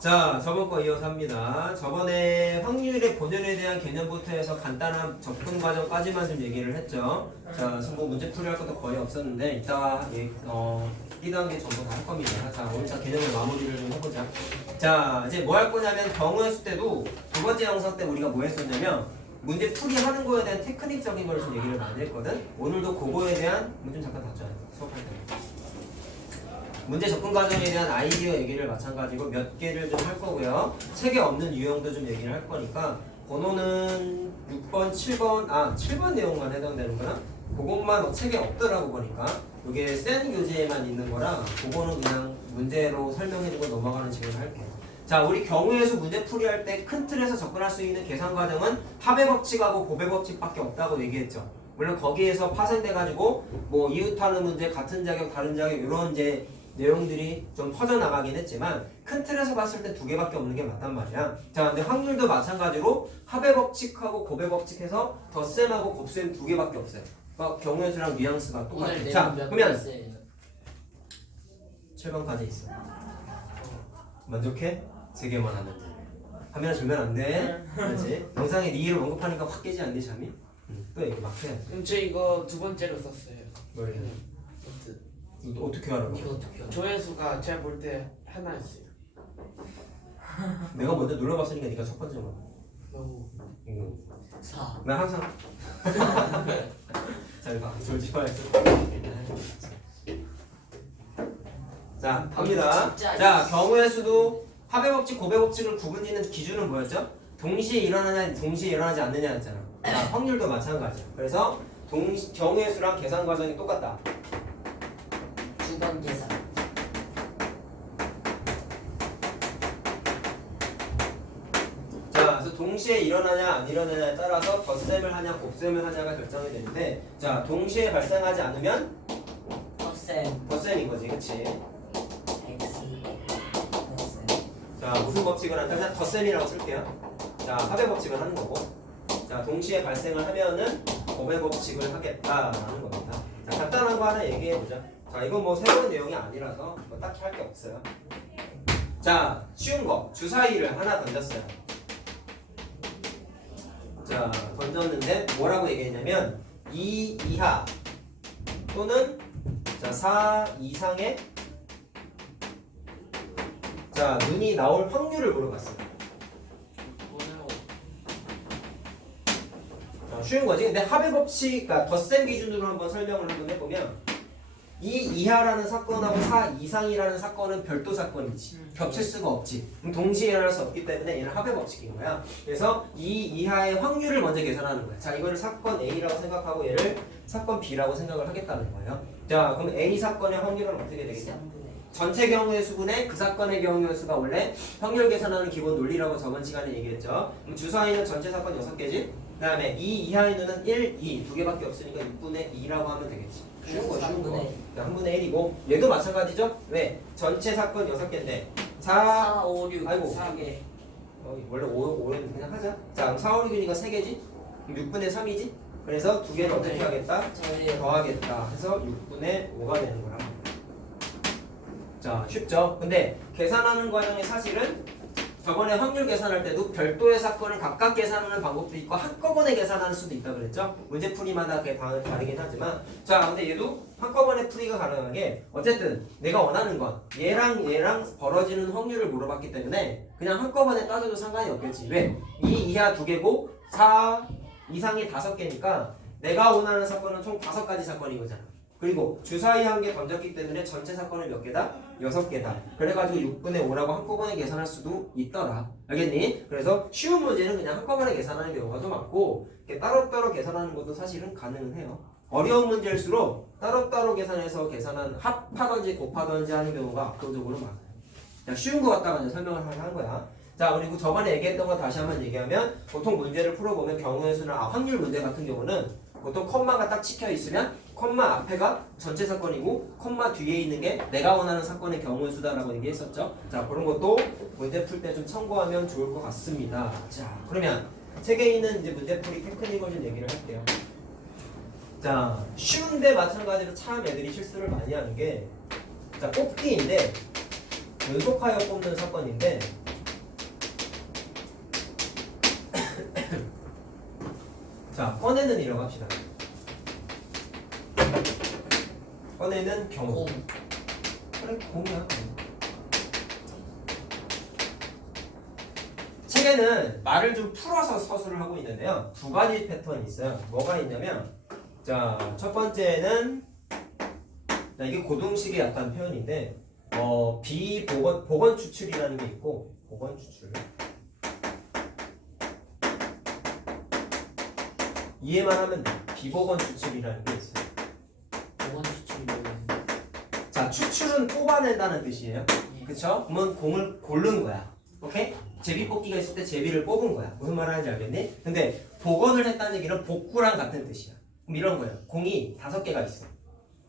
자, 저번 거 이어서 합니다. 저번에 확률의 본연에 대한 개념부터 해서 간단한 접근 과정까지만 좀 얘기를 했죠. 자, 뭐 문제 풀이할 것도 거의 없었는데 이따 1단계 전부 다 할 겁니다. 자, 오늘 자 개념을 마무리를 좀 해보자. 자, 이제 뭐 할 거냐면 경우의 수 때도 두 번째 영상 때 우리가 뭐 했었냐면 문제 풀이하는 거에 대한 테크닉적인 걸 좀 얘기를 많이 했거든. 오늘도 그거에 대한 좀 잠깐 닫자. 수업할 때. 문제 접근 과정에 대한 아이디어 얘기를 마찬가지고 몇 개를 좀 할 거고요. 책에 없는 유형도 좀 얘기를 할 거니까 번호는 6번, 7번, 7번 내용만 해당되는구나. 그것만 책에 없더라고 보니까. 이게 센 교재에만 있는 거라 그거는 그냥 문제로 설명해주고 넘어가는 식으로 할게요. 자, 우리 경우의 수 문제 풀이할 때 큰 틀에서 접근할 수 있는 계산 과정은 합의 법칙하고 곱의 법칙밖에 없다고 얘기했죠. 물론 거기에서 파생돼가지고 뭐 이웃하는 문제, 같은 자격, 다른 자격 이런 이제 내용들이 좀 퍼져나가긴 했지만 큰 틀에서 봤을 때 두 개밖에 없는 게 맞단 말이야. 자, 근데 확률도 마찬가지로 합의 법칙하고 곱의 법칙해서 덧셈하고 곱셈 두 개밖에 없어요. 그러니까 경우의 수랑 뉘앙스가 똑같아요. 자, 그러면 7번까지 있어. 만족해? 세 개만 하는데 화면 주면 안 돼. 그렇지? 영상에 네 이름 언급하니까 확 깨지 않니 잠이? 또 얘기 막 해야지. 저 이거 두 번째로 썼어요. 뭘 해? 너 어떻게 알아? 이거 어떻게 알아? 조회수가 제가 볼 때 하나였어요. 내가 먼저 눌러봤으니까 네가 첫 번째 거. 이거 4. 나 항상 잘 봐. 솔직히 말해서. 자, 갑니다. 자, 경우의 수도 합의 법칙, 곱의 법칙을 구분짓는 기준은 뭐였죠? 동시에 일어나냐, 동시에 일어나지 않느냐였잖아. 자, 확률도 마찬가지야. 그래서 경우의 수랑 계산 과정이 똑같다. 주번 계산. 자, 그래서 동시에 일어나냐 안 일어나냐에 따라서 덧셈을 하냐 곱셈을 하냐가 결정이 되는데, 자, 동시에 발생하지 않으면 덧셈. 덧셈인 거지, 그렇지? X. 덧셈. 자, 무슨 법칙을 하냐? 그냥 덧셈이라고 쓸게요. 자, 합의 법칙을 하는 거고, 자, 동시에 발생을 하면은 곱의 법칙을 하겠다라는 겁니다. 자, 간단한 거 하나 얘기해 보자. 자, 이건 뭐 새로운 내용이 아니라서 뭐 딱히 할 게 없어요. 자, 쉬운 거 주사위를 하나 던졌어요. 자, 던졌는데 뭐라고 얘기했냐면 2 이하 또는 자, 4 이상의 자, 눈이 나올 확률을 물어봤어요. 쉬운 거지. 근데 합의 법칙, 그러니까 덧셈 기준으로 한번 설명을 한번 해보면 2 이하라는 사건하고 4 이상이라는 사건은 별도 사건이지. 겹칠 수가 없지. 동시에 일어날 수 없기 때문에 얘는 합의 법칙인 거야. 그래서 2 이하의 확률을 먼저 계산하는 거야. 자, 이거를 사건 A라고 생각하고 얘를 사건 B라고 생각을 하겠다는 거예요. 자, 그럼 A 사건의 확률은 어떻게 되겠냐? 전체 경우의 수분에 그 사건의 경우의 수가 원래 확률 계산하는 기본 논리라고 저번 시간에 얘기했죠. 그럼 주사위는 전체 사건 6개지? 그 다음에 2 이하의 누는 1, 2 두 개밖에 없으니까 6분의 2라고 하면 되겠지. 쉬운 거 쉬운 거. 한 분의 1이고 얘도 마찬가지죠? 왜? 전체 사건 6개인데 4, 5, 6. 아이고. 4개. 원래 5는 그냥 하자. 자, 그럼 4, 5, 6이니까 3개지? 그럼 6분의 3이지? 그래서 두 개를 어떻게 하겠다? 더하겠다 해서 6분의 5가 되는 거라. 자, 쉽죠? 근데 계산하는 과정에 사실은 저번에 확률 계산할 때도 별도의 사건을 각각 계산하는 방법도 있고 한꺼번에 계산하는 수도 있다 그랬죠? 문제 풀이마다 그게 다르긴 하지만, 자, 근데 얘도 한꺼번에 풀이가 가능한 게 어쨌든 내가 원하는 건 얘랑 벌어지는 확률을 물어봤기 때문에 그냥 한꺼번에 따져도 상관이 없겠지. 왜? 2 이하 2개고 4 이상이 5개니까 내가 원하는 사건은 총 5가지 사건인 거잖아. 그리고 주사위 한 개 던졌기 때문에 전체 사건은 몇 개다? 6개다. 그래가지고 6분의 5라고 한꺼번에 계산할 수도 있더라. 알겠니? 그래서 쉬운 문제는 그냥 한꺼번에 계산하는 경우가 좀 많고 이렇게 따로따로 계산하는 것도 사실은 가능은 해요. 어려운 문제일수록 따로따로 계산해서 계산한 합하던지 곱하던지 하는 경우가 압도적으로 많아요. 그냥 쉬운 거 갖다가 이제 설명을 하는 거야. 자, 그리고 저번에 얘기했던 거 다시 한번 얘기하면 보통 문제를 풀어보면 경우의 수는 확률 문제 같은 경우는 보통 콤마가 딱 찍혀 있으면 콤마 앞에가 전체 사건이고 콤마 뒤에 있는 게 내가 원하는 사건의 경우의 수다라고 얘기했었죠. 자, 그런 것도 문제 풀 때 좀 참고하면 좋을 것 같습니다. 자, 그러면 책에 있는 이제 문제풀이 테크닉을 좀 얘기를 할게요. 자, 쉬운데 마찬가지로 참 애들이 실수를 많이 하는 게 자, 뽑기인데 연속하여 뽑는 사건인데 꺼내는 이라고 합시다. 꺼내는 경우. 공. 그래, 공이야. 책에는 말을 좀 풀어서 서술을 하고 있는데요. 두 가지 패턴이 있어요. 뭐가 있냐면, 자, 첫 번째는, 자, 이게 고등식의 약간 표현인데, 보건 추출이라는 게 있고, 보건 추출. 이해만 하면 돼. 비보건 추출이라는 게 있어요. 보건 추출이 뭐예요? 자, 추출은 뽑아낸다는 뜻이에요. 예. 그쵸? 그러면 공을 고른 거야. 오케이? 제비 뽑기가 있을 때 제비를 뽑은 거야. 무슨 말 하는지 알겠니? 근데 복원을 했다는 얘기는 복구랑 같은 뜻이야. 그럼 이런 거예요. 공이 5개가 있어.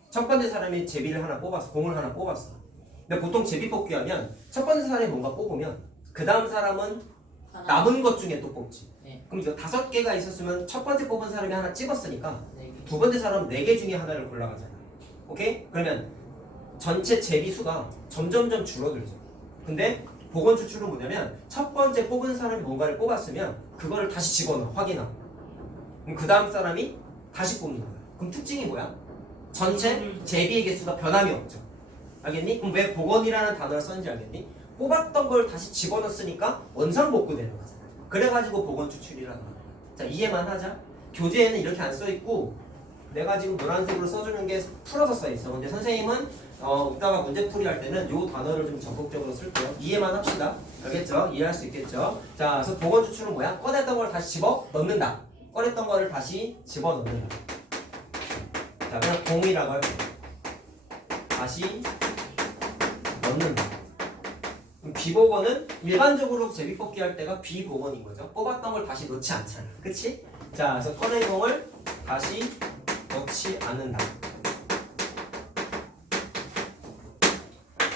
첫 번째 사람이 제비를 하나 뽑았어. 공을 하나 뽑았어. 근데 보통 제비 뽑기 하면 첫 번째 사람이 뭔가 뽑으면 그 다음 사람은 하나. 남은 것 중에 또 뽑지. 네. 그럼 이거 5개가 있었으면 첫 번째 뽑은 사람이 하나 찍었으니까 네. 두 번째 사람은 4개 중에 하나를 골라가잖아. 오케이? 그러면 전체 제비 수가 점점점 줄어들죠. 근데 복원 추출은 뭐냐면 첫 번째 뽑은 사람이 뭔가를 뽑았으면 그거를 다시 집어넣어 확인하고 그럼 그 다음 사람이 다시 뽑는 거야. 그럼 특징이 뭐야? 전체 제비의 개수가 변함이 없죠. 알겠니? 그럼 왜 복원이라는 단어를 썼는지 알겠니? 뽑았던 걸 다시 집어넣었으니까 원상복구되는 거잖아. 그래가지고 복원 추출이라는 거야. 자, 이해만 하자. 교재에는 이렇게 안 써있고 내가 지금 노란색으로 써주는 게 풀어서 써있어. 근데 선생님은 이따가 문제풀이 할 때는 이 단어를 좀 적극적으로 쓸게요. 이해만 합시다. 알겠죠? 이해할 수 있겠죠? 자, 그래서 복원 추출은 뭐야? 꺼냈던 걸 다시 집어 넣는다. 꺼냈던 거를 다시 집어 넣는다. 자, 그럼 공이라고 할게요. 다시 넣는다. 그럼 비복원은 일반적으로 제비뽑기 할 때가 비복원인 거죠. 뽑았던 걸 다시 넣지 않잖아. 그치? 자, 그래서 꺼낸 공을 다시 넣지 않는다.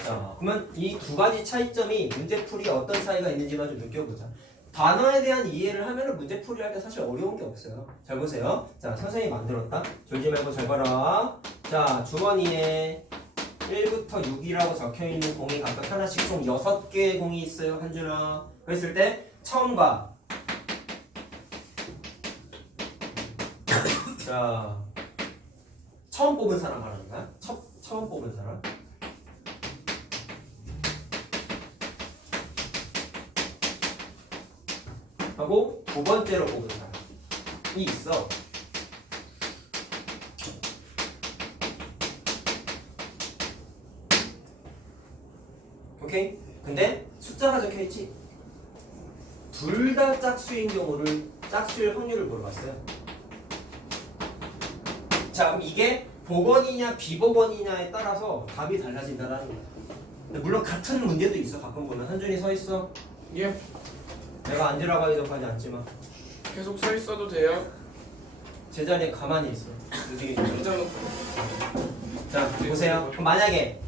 자, 그러면 이 두 가지 차이점이 문제풀이에 어떤 차이가 있는지만 좀 느껴보자. 단어에 대한 이해를 하면은 문제풀이 할 때 사실 어려운 게 없어요. 잘 보세요. 자, 선생님이 만들었다. 졸지 말고 잘 봐라. 자, 주머니에 1부터 6이라고 적혀있는 공이 각각 하나씩 총 6개의 공이 있어요. 한준아. 그랬을 때 처음 봐. 자, 처음 뽑은 사람 말하는 거야. 처음 뽑은 사람. 하고 두 번째로 뽑은 사람이 있어. 오케이? 근데 숫자가 적혀있지? 둘 다 짝수인 경우를 짝수일 확률을 물어봤어요. 자, 그럼 이게 복원이냐 비복원이냐에 따라서 답이 달라진다라는 거야. 근데 물론 같은 문제도 있어. 가끔 보면 한준이 서 있어. 예. 내가 앉으라고 하기 전까지 앉지 마. 계속 서 있어도 돼요? 제자리에 가만히 있어. 움직이지 마. 앉아놓고. 자, 보세요. 그럼 만약에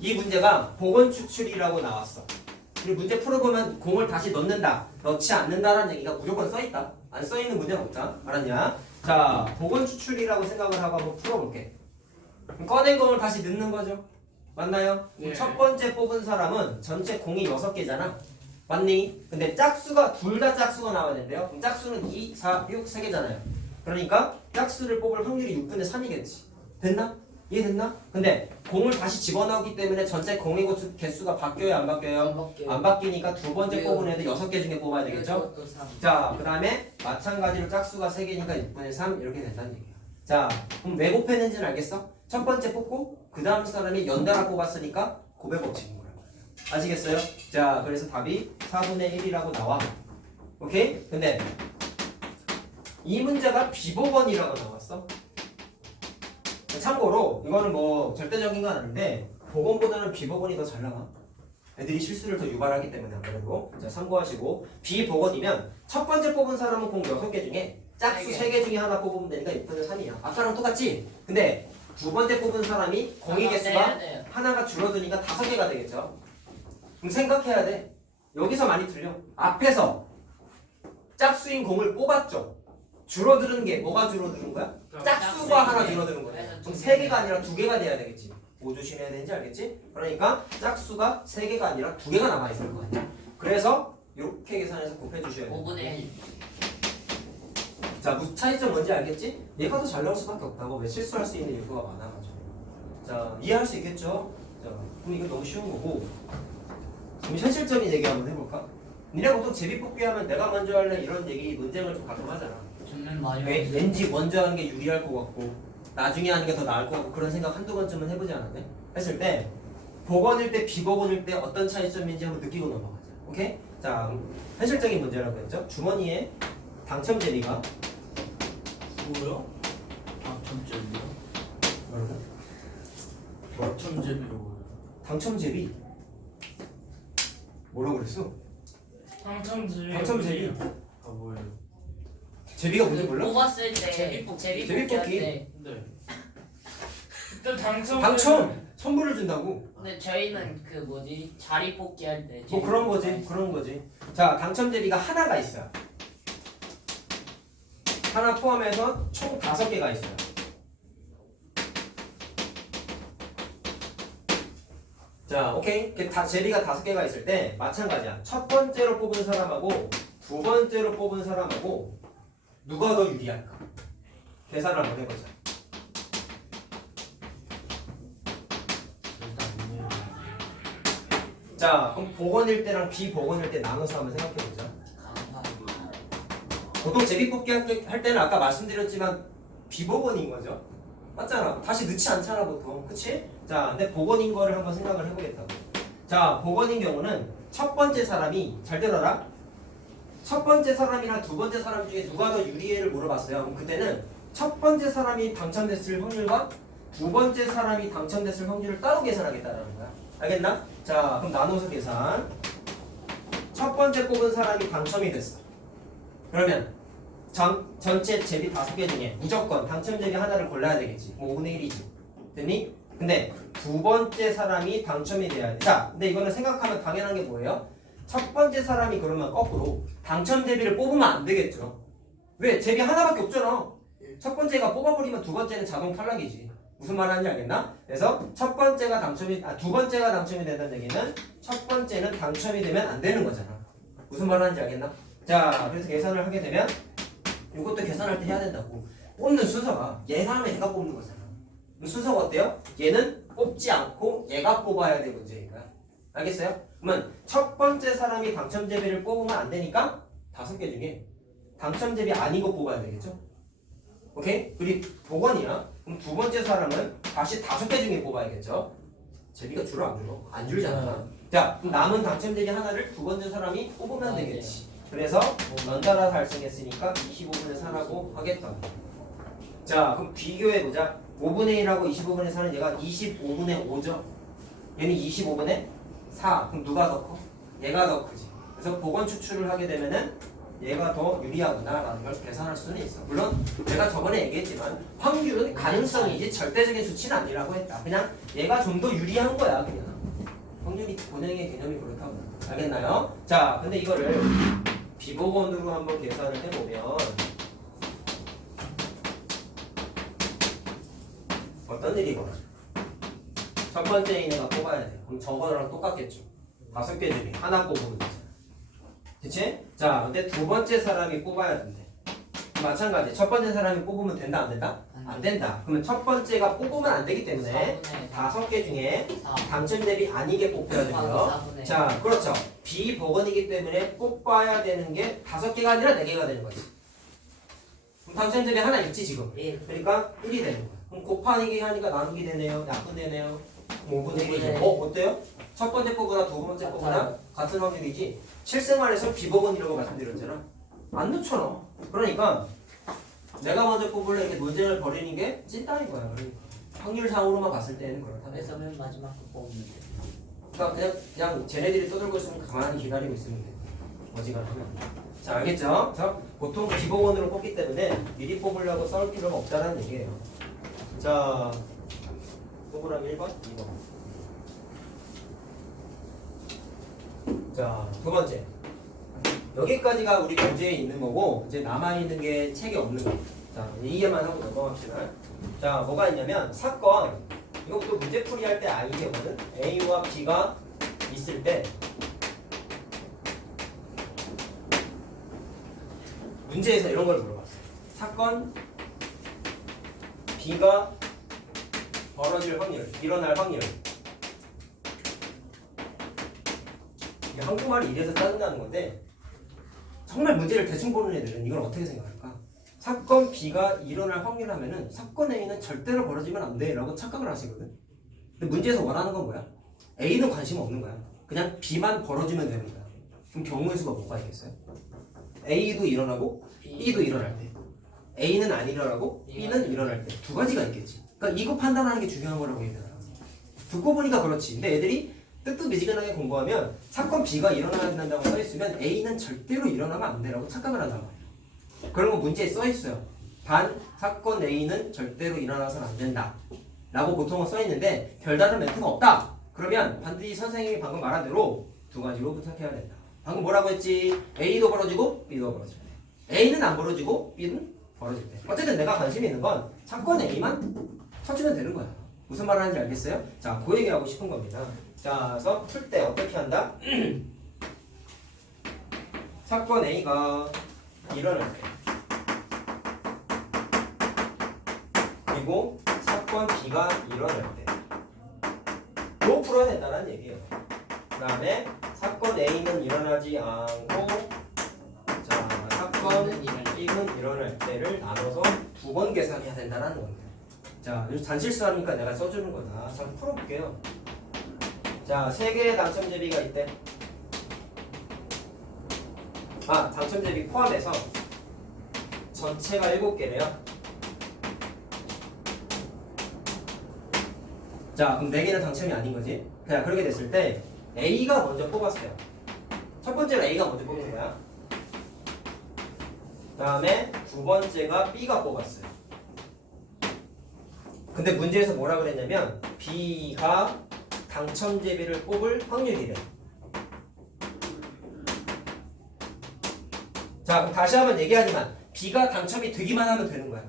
이 문제가 복원 추출이라고 나왔어. 그리고 문제 풀어보면 공을 다시 넣는다, 넣지 않는다라는 얘기가 무조건 써있다. 안 써있는 문제는 없다. 알았냐? 자, 복원 추출이라고 생각을 하고 한번 풀어볼게. 그럼 꺼낸 공을 다시 넣는 거죠. 맞나요? 네. 첫 번째 뽑은 사람은 전체 공이 6개잖아. 맞니? 근데 짝수가 둘 다 짝수가 나와야 된대요. 그럼 짝수는 2, 4, 6, 3개잖아요. 그러니까 짝수를 뽑을 확률이 6분의 3이겠지. 됐나? 이해됐나? 근데 공을 다시 집어넣기 때문에 전체 공의 개수가 바뀌어요? 안 바뀌어요? 안 바뀌어요. 안 바뀌니까 두 번째 왜요? 뽑은 애들 6개 중에 뽑아야 되겠죠? 이것도 3. 자, 그 다음에 마찬가지로 짝수가 3개니까 6분의 3 이렇게 된다는 얘기야. 자, 그럼 왜 곱했는지는 알겠어? 첫 번째 뽑고 그 다음 사람이 연달아 뽑았으니까 곱의 법칙인 거란 말이야. 아시겠어요? 자, 그래서 답이 4분의 1이라고 나와. 오케이? 근데 이 문제가 비복원이라고 나왔어. 참고로 이거는 뭐 절대적인 건 아닌데 복원보다는 비복원이 더 잘 나와. 애들이 실수를 더 유발하기 때문에 아무래도. 자, 참고하시고 비복원이면 첫 번째 뽑은 사람은 공 6개 중에 짝수 3개 중에 하나 뽑으면 되니까 6분의 3이야. 아까랑 똑같지? 근데 두 번째 뽑은 사람이 공의 개수가 하나가 줄어드니까 5개가 되겠죠. 그럼 생각해야 돼. 여기서 많이 틀려. 앞에서 짝수인 공을 뽑았죠. 줄어드는 게 뭐가 줄어드는 거야? 짝수가 하나 줄어드는 거야. 그럼 3개가 아니라 2개가 돼야 되겠지. 뭐 조심해야 되는지 알겠지? 그러니까 짝수가 3개가 아니라 2개가 남아있을 거 아니야. 그래서 이렇게 계산해서 곱해주셔야 돼. 5분의 1. 자, 무슨 차이점 뭔지 알겠지? 얘가 더 잘 나올 수밖에 없다고. 왜 실수할 수 있는 요소가 많아가지고. 자, 이해할 수 있겠죠? 자, 그럼 이거 너무 쉬운 거고. 그럼 현실적인 얘기 한번 해볼까? 니네 보통 제비뽑기 하면 내가 먼저 할래 이런 얘기 논쟁을 좀 가끔 하잖아. 저는 많이 왠지 먼저 하는 게 유리할 것 같고 나중에 하는 게 더 나을 것 같고 그런 생각 한두 번쯤은 해보지 않았네? 했을 때 복원일 때 비복원일 때 어떤 차이점인지 한번 느끼고 넘어가자. 오케이? 자, 현실적인 문제라고 했죠? 주머니에 당첨 제비가 뭐요? 당첨제비요? 뭐라고? 당첨제비로 당첨 제비 뭐라고 그랬어? 당첨제비. 당첨 제비 아 뭐예요? 제비가 뭔지 몰라? 뽑았을 때 제비뽑기. 제비뽑기 할 때. 네. 그때 당첨. 당첨! 선물을 준다고. 근데 저희는 그 뭐지 자리 뽑기 할 때. 뭐 그런 거지, 그런 거지. 자, 당첨 제비가 하나가 있어요. 하나 포함해서 총 5개가 있어요. 자, 오케이. 제비가 5개가 있을 때 마찬가지야. 첫 번째로 뽑은 사람하고 두 번째로 뽑은 사람하고 누가 더 유리할까? 계산을 한번 해보자. 일단 자, 그럼 복원일 때랑 비복원일 때 나눠서 한번 생각해보자. 보통 제비뽑기 할 때는 아까 말씀드렸지만 비복원인 거죠. 맞잖아. 다시 넣지 않잖아 보통. 그치? 자, 근데 복원인 거를 한번 생각을 해보겠다고. 자, 복원인 경우는 첫 번째 사람이 잘 들어라. 첫 번째 사람이랑 두 번째 사람 중에 누가 더 유리해를 물어봤어요. 그럼 그때는 첫 번째 사람이 당첨됐을 확률과 두 번째 사람이 당첨됐을 확률을 따로 계산하겠다는 거야. 알겠나? 자, 그럼 나눠서 계산. 첫 번째 뽑은 사람이 당첨이 됐어. 그러면 전체 제비 5개 중에 무조건 당첨 제비 하나를 골라야 되겠지. 뭐 5분의 1이지. 됐니? 근데 두 번째 사람이 당첨이 돼야 돼. 자, 근데 이거는 생각하면 당연한 게 뭐예요? 첫 번째 사람이 그러면 거꾸로 당첨 제비를 뽑으면 안 되겠죠. 왜? 제비 하나밖에 없잖아. 첫 번째가 뽑아버리면 두 번째는 자동 탈락이지. 무슨 말 하는지 알겠나? 그래서 두 번째가 당첨이 된다는 얘기는 첫 번째는 당첨이 되면 안 되는 거잖아. 무슨 말 하는지 알겠나? 자, 그래서 계산을 하게 되면 이것도 계산할 때 해야 된다고. 뽑는 순서가 얘가 하면 얘가 뽑는 거잖아. 순서가 어때요? 얘는 뽑지 않고 얘가 뽑아야 될 문제인 거야. 알겠어요? 그러면 첫 번째 사람이 당첨 제비를 뽑으면 안 되니까 5개 중에 당첨 제비 아닌 거 뽑아야 되겠죠? 오케이? 그리고 복원이야. 그럼 두 번째 사람은 다시 5개 중에 뽑아야겠죠? 제비가 줄어 안 줄어? 안 줄잖아. 자, 그럼 남은 당첨 제비 하나를 두 번째 사람이 뽑으면 되겠지. 그래서 연달아 달성했으니까 25분의 4라고 하겠다. 자, 그럼 비교해보자. 5분의 1하고 25분의 4는 얘가 25분의 5죠. 얘는 25분의 4. 그럼 누가 더 커? 얘가 더 크지. 그래서 복원 추출을 하게 되면은 얘가 더 유리하구나라는 걸 계산할 수는 있어. 물론 내가 저번에 얘기했지만 확률은 가능성이지 절대적인 수치는 아니라고 했다. 그냥 얘가 좀 더 유리한 거야. 그냥 확률이 본영의 개념이 그렇다고. 알겠나요? 자, 근데 이거를 비복원으로 한번 계산을 해보면 어떤 일이 벌어져? 첫 번째 인애가 뽑아야 돼. 그럼 저거랑 똑같겠죠. 5개 중에 하나 뽑으면 되잖아. 그치? 자, 근데 두 번째 사람이 뽑아야 된대. 마찬가지. 첫 번째 사람이 뽑으면 된다, 안 된다? 안 된다. 그러면 첫 번째가 뽑으면 안 되기 때문에 5개 중에 당첨 대비 아니게 뽑혀야 되고요. 자, 그렇죠. 비복원이기 때문에 뽑아야 되는 게 5개가 아니라 4개가 되는 거지. 그럼 당첨 대비 하나 있지 지금. 그러니까 1이 되는 거야. 그럼 곱하기 하니까 나누기 되네요. 약분되네요. 5분의 1이죠. 어때요? 첫 번째 거보다 두 번째 거보다 같은 확률이지. 실생활에서 비복원이라고 말씀드렸잖아. 안 넣잖아. 그러니까 내가 먼저 뽑을래 이렇게 논쟁을 벌이는 게 찐따인 거야. 그러니까. 확률상으로만 봤을 때는 그렇다. 그래서 맨 마지막 거 뽑으면 돼. 그러니까 그냥 쟤네들이 떠들고 있으면 가만히 기다리고 있으면 돼. 어지간하면. 자, 알겠죠? 자, 보통 비복원으로 뽑기 때문에 미리 뽑으려고 싸울 필요가 없다는 얘기예요. 자, 뽑으라면 1번, 2번. 자, 두 번째. 여기까지가 우리 문제에 있는 거고 이제 남아있는 게 책에 없는 거. 자, 이해만 하고 넘어갑시다. 자, 뭐가 있냐면 사건. 이것도 문제풀이 할 때 I거든. A와 B가 있을 때 문제에서 이런 걸 물어봤어요. 사건 B가 벌어질 확률, 일어날 확률. 이게 한국말이 이래서 짜증나는 건데 정말 문제를 대충 보는 애들은 이걸 어떻게 생각할까? 사건 B가 일어날 확률 하면은 사건 A는 절대로 벌어지면 안 돼 라고 착각을 하시거든. 근데 문제에서 원하는 건 뭐야? A는 관심 없는 거야. 그냥 B만 벌어지면 되는 거야. 그럼 경우의 수가 뭐가 있겠어요? A도 일어나고 B도 일어날 때, A는 안 일어나고 B는 일어날 때 두 가지가 있겠지. 그러니까 이거 판단하는 게 중요한 거라고 얘기하잖아. 듣고 보니까 그렇지. 근데 애들이 뜨뜻미지근하게 공부하면 사건 B가 일어나야 된다고 써있으면 A는 절대로 일어나면 안 되라고 착각을 한단 말이야. 그런 거 문제에 써있어요. 단 사건 A는 절대로 일어나서는 안 된다 라고 보통은 써있는데 별다른 멘트가 없다. 그러면 반드시 선생님이 방금 말한 대로 두 가지로 부탁해야 된다. 방금 뭐라고 했지? A도 벌어지고 B도 벌어질 때, A는 안 벌어지고 B는 벌어질 때. 어쨌든 내가 관심이 있는 건 사건 A만 쳐주면 되는 거야. 무슨 말 하는지 알겠어요? 자, 그 얘기하고 싶은 겁니다. 자, 그래서 풀 때 어떻게 한다? 사건 A가 일어날 때, 그리고 사건 B가 일어날 때로 풀어야 된다는 얘기예요. 그 다음에 사건 A는 일어나지 않고, 자, 사건 B는 일어날 때를 나눠서 두 번 계산해야 된다는 겁니다. 자, 단실수하니까 내가 써주는 거다. 자, 풀어볼게요. 자, 3개의 당첨 제비가 있대. 아, 당첨 제비 포함해서 전체가 7개래요. 자, 그럼 4개는 당첨이 아닌 거지. 그냥 그렇게 됐을 때 A가 먼저 뽑았어요. 첫 번째로 A가 먼저 뽑는 거야. 그 다음에 두 번째가 B가 뽑았어요. 근데 문제에서 뭐라 그랬냐면 B가 당첨 제비를 뽑을 확률이래. 자, 그럼 다시 한번 얘기하지만 B가 당첨이 되기만 하면 되는 거야.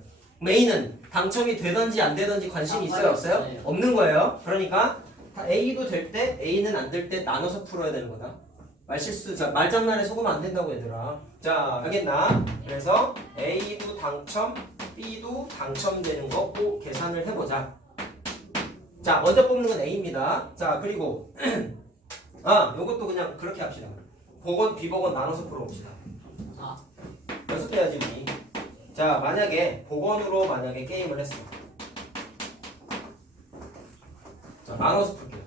A는 당첨이 되든지 안 되든지 관심이 있어요, 없어요? 없어요. 없는 거예요. 그러니까 A도 될 때, A는 안 될 때 나눠서 풀어야 되는 거다. 말실수, 자, 말장난에 속으면 안 된다고 얘들아. 자, 알겠나? 그래서 A도 당첨, B도 당첨되는 거 꼭 계산을 해보자. 자, 먼저 뽑는 건 A입니다. 자, 그리고 요것도 그냥 그렇게 합시다. 복원, 비복원 나눠서 풀어봅시다. 연습해야지 우리. 자, 만약에 복원으로 만약에 게임을 했어. 자, 나눠서 풀게요.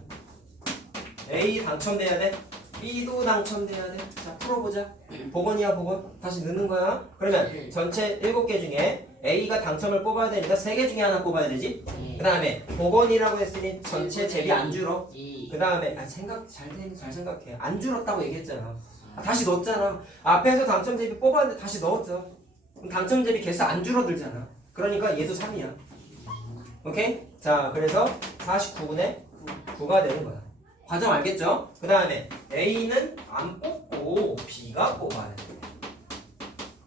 A 당첨돼야 돼. B도 당첨돼야 돼. 자, 풀어보자. 복원이야 복원. 다시 넣는 거야. 그러면 전체 7개 중에 A가 당첨을 뽑아야 되니까 3개 중에 하나 뽑아야 되지. 그 다음에 복원이라고 했으니 전체 제비 안 줄어. 그 다음에 생각 잘 생각해. 안 줄었다고 얘기했잖아. 다시 넣었잖아. 앞에서 당첨 제비 뽑았는데 다시 넣었죠. 그럼 당첨 제비 개수 안 줄어들잖아. 그러니까 얘도 3이야. 오케이? 자, 그래서 49분의 9가 되는 거야. 과정 알겠죠? 그 다음에 A는 안 뽑고 B가 뽑아야 돼.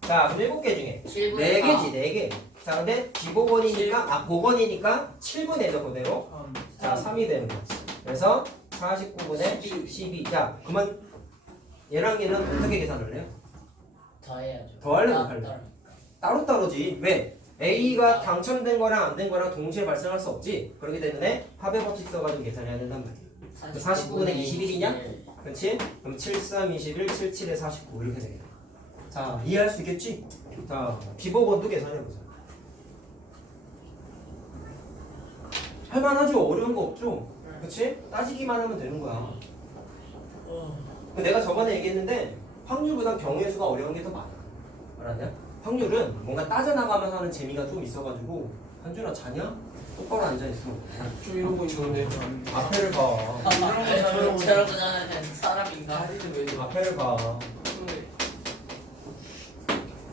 자, 그럼 7개 중에 4개지, 4개. 자, 근데 비복원이니까, 복원이니까 7분의 1죠, 그대로. 자, 3이 되는 거지. 그래서 49분의 12. 자, 그러면 얘랑 얘는 어떻게 계산을 해요? 더해야죠. 더할래, 못 할래? 따로따로지. 왜? A가 당첨된 거랑 안 된 거랑 동시에 발생할 수 없지. 그렇기 때문에 합의 법칙 써가지고 계산해야 된단 말이야. 49분의 21이냐? 그렇지? 그럼 7, 3, 21, 7, 7에 49 이렇게 되겠다. 자, 이해할 수 있겠지? 자, 비복원도 계산해보자. 할만하죠? 어려운 거 없죠? 그렇지? 따지기만 하면 되는 거야. 내가 저번에 얘기했는데 확률보다 경우의 수가 어려운 게 더 많아. 알았냐? 확률은 뭔가 따져나가면 하는 재미가 좀 있어가지고. 한준아 자냐? 똑바로 앉아있어. 좀 이러고 있는데 앞에를 봐. 저러고 자는 사람인가? 다리는 왜 앞에를 봐.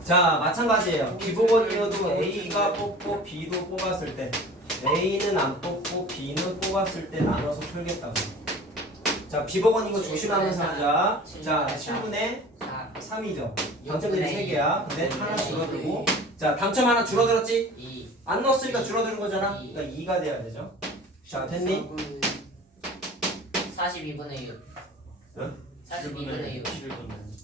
자, 마찬가지예요. 비복원이어도 A가 뽑고 B도 뽑았을 때 A는 안 뽑고 B는 뽑았을 때 나눠서 풀겠다고. 자, 비복원인 거 조심하면서 하자. 자, 7분의 3이죠. 당첨들이 3개야. 근데 하나 줄어들고. 자, 당첨 하나 줄어들었지? 2. 안 넣었으니까 줄어드는 거잖아. 그러니까 2가 돼야 되죠. 자, 됐니? 42분의 6. 응? 42분의 6.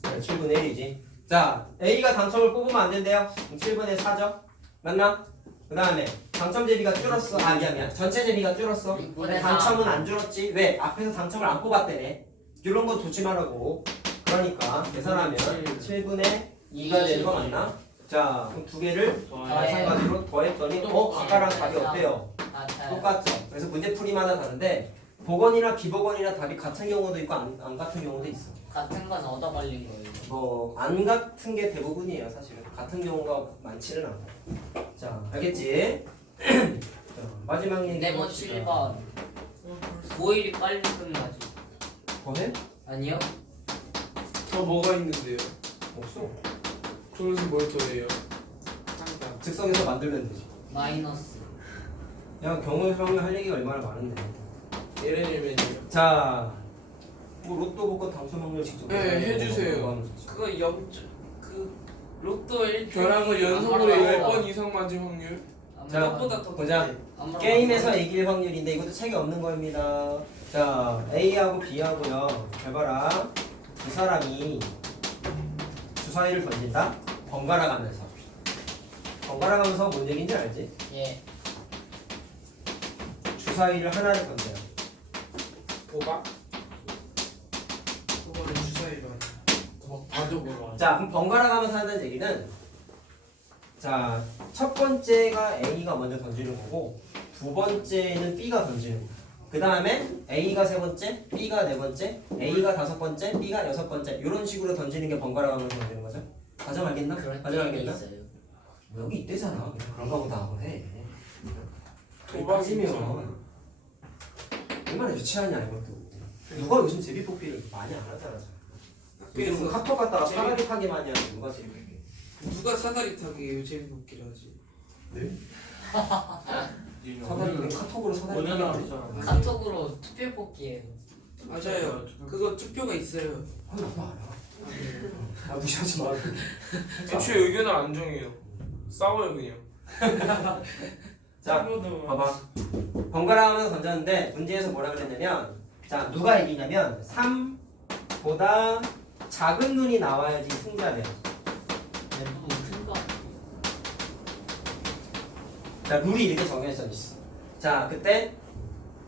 7분의 1이지. 자, A가 당첨을 뽑으면 안 된대요. 7분의 4죠. 맞나? 그 다음에 당첨 대비가 줄었어. 아, 미안. 전체 대비가 줄었어. 6분의 4. 당첨은 안 줄었지. 왜? 앞에서 당첨을 안 뽑았대네. 이런 거 조심하라고. 그러니까 계산하면 7분의 2가 되는 거 맞나? 자, 그럼 두 개를 마찬가지로 더했더니 아까랑 답이 어때요? 똑같죠. 그래서 문제 풀이마다 다른데 복원이나 비복원이나 답이 같은 경우도 있고 안 같은 경우도 있어. 같은 건 얻어 걸린 거예요. 뭐 안 같은 게 대부분이에요. 사실은 같은 경우가 많지는 않고. 자, 알겠지? 자, 마지막 얘기 네모 해봅시다. 7번. 모일이 빨리 끝나지. 더해? 아니요? 더 뭐가 있는데요? 없어. 그래서 뭘 더해요? 즉석에서 만들면 되지. 마이너스. 야, 경우의 수학을 할 얘기가 얼마나 많은데. 예를 들면요. 자, 뭐 로또 복권 당첨 확률 직접. 네, 해주세요. 그거 하면 좋지. 그거 로또 1등 벼락을 연속으로 10번 이상 맞을 확률. 자, 그것보다 더 보자. 게임에서 이길 확률인데 이것도 책이 없는 겁니다. 자, A하고 B하고요. 잘 봐라. 두 사람이 주사위를 던진다. 번갈아 가면서. 번갈아 가면서 뭔 얘기인지 알지? 예. 주사위를 하나를 던져요. 도박? 그거는 주사위로 도박 바둑으로 하죠. 자, 그럼 번갈아 가면서 하는 얘기는 자, 첫 번째가 A가 먼저 던지는 거고 두 번째는 B가 던지는 거야. 그 다음에 A가 세 번째, B가 네 번째, A가 다섯 번째, B가 여섯 번째 이런 식으로 던지는 게 번갈아 가면서 던지는 거죠. 과정 알겠나? 그런 과정 게임이 알겠나? 있어요. 여기 있대잖아. 그냥 그런가 보다 하고 해. 도박이 빠지면 얼마나 유치하냐 이것도. 누가 요즘 제비뽑기를 많이 안 하잖아. 요즘 카톡 갔다가 사다리 타기 많이 하는 누가 제비뽑기. 누가 사다리 타기예요? 제비뽑기를 하지. 네? 사다리 카톡으로 사다리 타기 하잖아. 카톡으로 투표 뽑기예요. 맞아요. 그거 투표가 있어요. 아, 나도 알아. 아, 무시하지 마. 애초에 의견을 안 정해요. 싸워요 그냥. 자, 봐봐. 번갈아 가면서 던졌는데 문제에서 뭐라 그랬냐면 자, 누가 이기냐면 3보다 작은 눈이 나와야지 승자돼요. 너무 큰 거. 자, 룰이 이렇게 정해져 있어. 자, 그때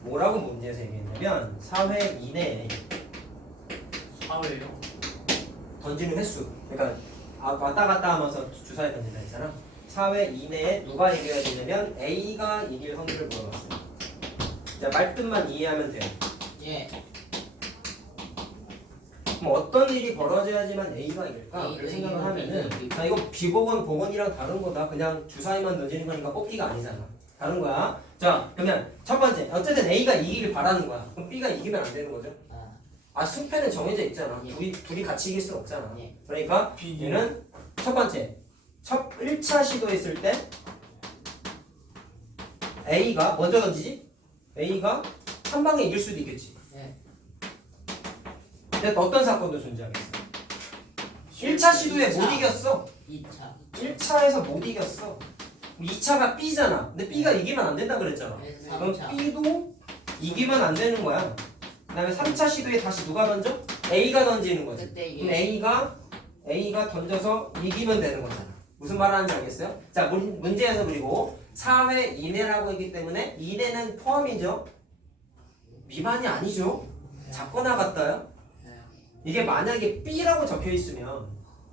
뭐라고 문제에서 얘기했냐면 4회 이내에 사회요? 던지는 횟수. 그러니까 왔다 갔다 하면서 주사위 던진다 했잖아. 4회 이내에 누가 이겨야 되냐면 A가 이길 확률을 물어봤어요. 자, 말뜻만 이해하면 돼요. 예. 그럼 어떤 일이 벌어져야지만 A가 이길까? A가 그걸 생각을 이기면 하면은 A가 자, 이거 비복원, 복원이랑 다른 거다. 그냥 주사위만 던지는 거니까 뽑기가 아니잖아. 다른 거야. 자, 그러면 첫 번째. 어쨌든 A가 이기길 바라는 거야. 그럼 B가 이기면 안 되는 거죠? 아. 승패는 정해져 있잖아. 예. 둘이 같이 이길 수는 없잖아. 예. 그러니까 얘는 첫 번째. 첫 1차 시도했을 때 A가 먼저 던지지? A가 한 방에 이길 수도 있겠지. 예. 근데 어떤 사건도 존재하겠어. 1차 시도에 못 이겼어. 2차. 1차에서 못 이겼어. 2차가 B잖아. 근데 B가 이기면 안 된다 그랬잖아. 그래서 그럼 3차. B도 이기면 안 되는 거야. 그 다음에 3차 시도에 다시 누가 던져? A가 던지는 거지. 그때 그럼 예. A가 던져서 이기면 되는 거잖아. 무슨 말 하는지 알겠어요? 자, 문제에서 그리고 4회 이내라고 했기 때문에 이내는 포함이죠. 미만이 아니죠. 작거나 같다요. 이게 만약에 B라고 적혀 있으면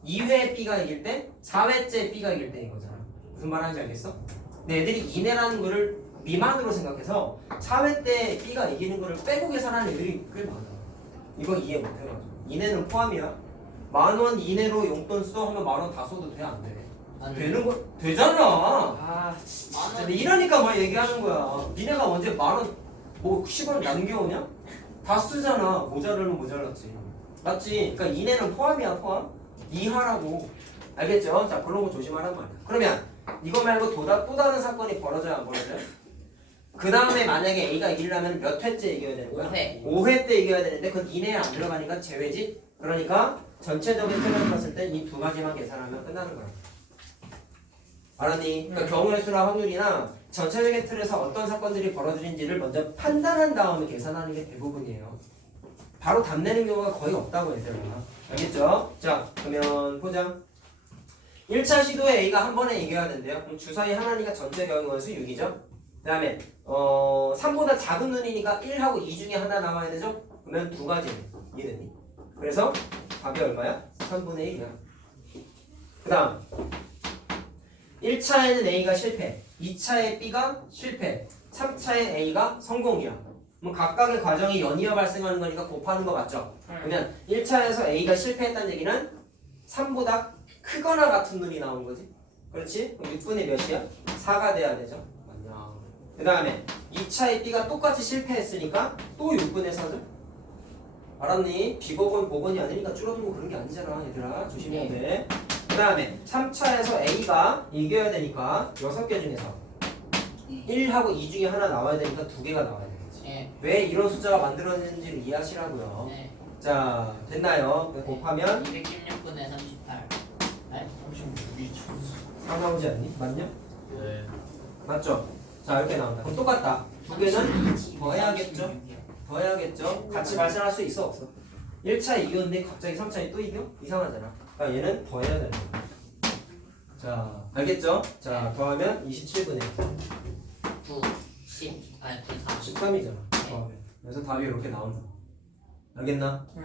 2회 B가 이길 때 4회째 B가 이길 때인 거잖아. 무슨 말 하는지 알겠어? 근데 애들이 이내라는 거를 미만으로 생각해서 4회 때 B가 이기는 거를 빼고 계산하는 애들이 꽤 많아. 이거 이해 못 해가지고. 이내는 포함이야. 10,000원 이내로 용돈 써 하면 10,000원 다 써도 돼? 안 돼? 되는 거 되잖아. 아 진짜. 근데 이러니까 막 얘기하는 거야. 니네가 언제 10,000원 뭐 10원 남겨오냐? 다 쓰잖아. 모자르면 모자랐지. 맞지? 그러니까 이내는 포함이야, 포함. 이하라고. 알겠죠? 자, 그런 거 조심하란 말이야. 그러면 이거 말고 또 다른 사건이 벌어져야 안 벌어져요? 그 다음에 만약에 A가 이기려면 몇 회째 이겨야 되는 거야? 5회. 5회 때 이겨야 되는데 그건 이내에 안 들어가니까 제외지? 그러니까 전체적인 틀을 봤을 때 이 두 가지만 계산하면 끝나는 거야. 알았니? 그러니까 경우의 수나 확률이나 전체적인 틀에서 어떤 사건들이 벌어지는지를 먼저 판단한 다음에 계산하는 게 대부분이에요. 바로 답 내는 경우가 거의 없다고 얘들아. 알겠죠? 자, 그러면 보자. 1차 시도에 A가 한 번에 이겨야 된대요. 그럼 주사위 하나니까 전체 경우원수 6이죠? 그 다음에 3보다 작은 눈이니까 1하고 2 중에 하나 나와야 되죠? 그러면 두 가지 이해됐니? 그래서 답이 얼마야? 3분의 1이야. 그 다음 1차에는 A가 실패, 2차에 B가 실패, 3차에 A가 성공이야. 그럼 각각의 과정이 연이어 발생하는 거니까 곱하는 거 맞죠? 그러면 1차에서 A가 실패했다는 얘기는 3보다 크거나 같은 눈이 나온 거지. 그렇지? 그럼 6분의 몇이야? 4가 돼야 되죠. 맞냐. 그 다음에 2차에 B가 똑같이 실패했으니까 또 6분의 4죠. 알았니? 비복원 복원이 아니니까 줄어들고 그런 게 아니잖아 얘들아. 조심해야 돼. 그 다음에 3차에서 A가 이겨야 되니까 6개 중에서 1하고 2 중에 하나 나와야 되니까 2개가 나와야 되겠지. 네. 왜 이런 숫자가 만들어지는지를 이해하시라고요. 네. 자, 됐나요? 곱하면 216분의 38. 네? 36이 4 나오지 않니? 맞냐? 네. 맞죠? 자, 이렇게 나온다. 그럼 똑같다. 2개는 더 해야겠죠? 더 해야겠죠? 같이 발생할 수 있어 없어? 1차 이겼는데 갑자기 3차에 또 이겨? 이상하잖아. 그러니까 얘는 더 해야 되는 거야. 자, 알겠죠? 자, 더하면 27분의 9, 10, 아니 9, 4. 13이잖아. 더하면. 그래서 답이 이렇게 나온다. 알겠나? 응.